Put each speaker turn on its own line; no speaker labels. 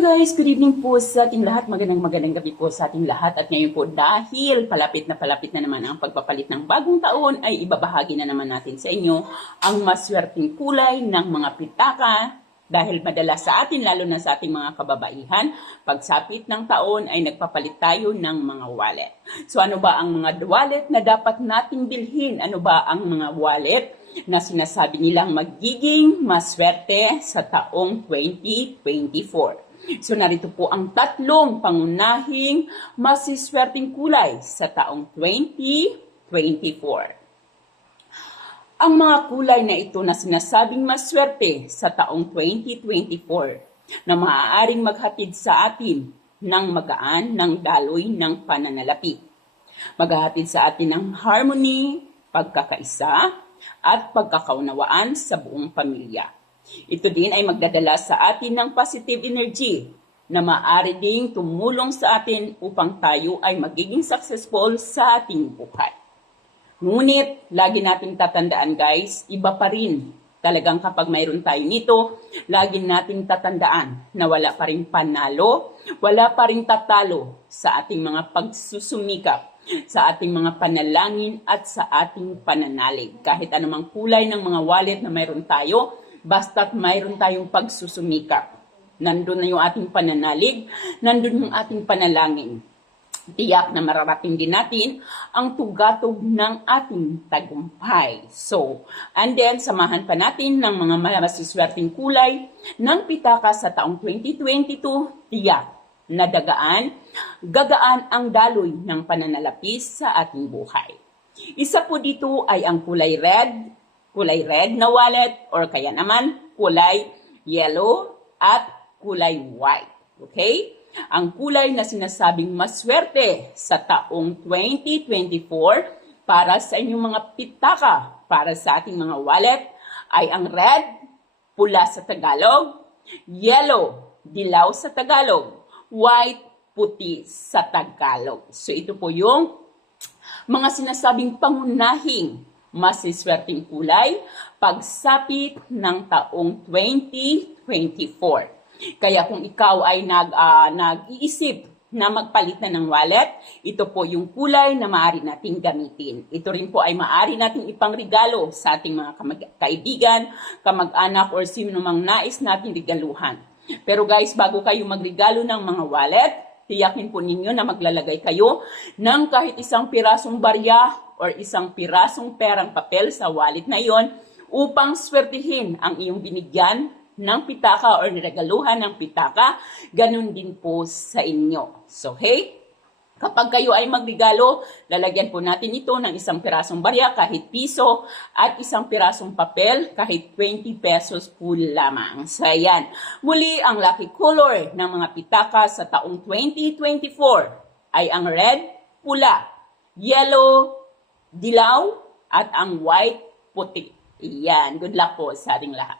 guys, good evening po sa ating lahat. Magandang magandang gabi po sa ating lahat. At ngayon po dahil palapit na palapit na naman ang pagpapalit ng bagong taon ay ibabahagi na naman natin sa inyo ang maswerteng kulay ng mga pitaka dahil madalas sa atin, lalo na sa ating mga kababaihan, pagsapit ng taon ay nagpapalit tayo ng mga wallet. So ano ba ang mga wallet na dapat nating bilhin? Ano ba ang mga wallet na sinasabi nilang magiging maswerte sa taong 2024? So narito po ang tatlong pangunahing masiswerteng kulay sa taong 2024. Ang mga kulay na ito na sinasabing maswerte sa taong 2024 na maaaring maghatid sa atin ng magaan ng daloy ng pananalapi. Maghahatid sa atin ng harmony, pagkakaisa, at pagkakaunawaan sa buong pamilya. Ito din ay magdadala sa atin ng positive energy na maaari ding tumulong sa atin upang tayo ay magiging successful sa ating buhay. Ngunit, lagi nating tatandaan guys, iba pa rin. Talagang kapag mayroon tayo nito, lagi nating tatandaan na wala pa rin panalo, wala pa rin tatalo sa ating mga pagsusumikap, sa ating mga panalangin at sa ating pananalig. Kahit anumang kulay ng mga wallet na mayroon tayo, basta't mayroon tayong pagsusumikap. Nandun na yung ating pananalig, nandun yung ating panalangin tiyak na mararating din natin ang tugatog ng ating tagumpay. So, and then samahan pa natin ng mga masiswerteng kulay ng pitaka sa taong 2022, tiyak na dagaan, gagaan ang daloy ng pananalapis sa ating buhay. Isa po dito ay ang kulay red, kulay red na wallet, or kaya naman kulay yellow at kulay white. Okay? ang kulay na sinasabing maswerte sa taong 2024 para sa inyong mga pitaka, para sa ating mga wallet, ay ang red, pula sa Tagalog, yellow, dilaw sa Tagalog, white, puti sa Tagalog. So ito po yung mga sinasabing pangunahing masiswerteng kulay pagsapit ng taong 2024. Kaya kung ikaw ay nag, uh, nag-iisip na magpalit na ng wallet, ito po yung kulay na maaari nating gamitin. Ito rin po ay maaari nating ipangregalo sa ating mga kaibigan, kamag-anak, or sino mang nais nating regaluhan. Pero guys, bago kayo magregalo ng mga wallet, tiyakin po ninyo na maglalagay kayo ng kahit isang pirasong barya or isang pirasong perang papel sa wallet na yon upang swertihin ang iyong binigyan ng pitaka or niregaluhan ng pitaka, ganun din po sa inyo. So, hey, Kapag kayo ay magregalo, lalagyan po natin ito ng isang pirasong barya kahit piso at isang pirasong papel kahit 20 pesos po lamang. So ayan, muli ang lucky color ng mga pitaka sa taong 2024 ay ang red, pula, yellow, dilaw at ang white, puti. Yan, good luck po sa ating lahat.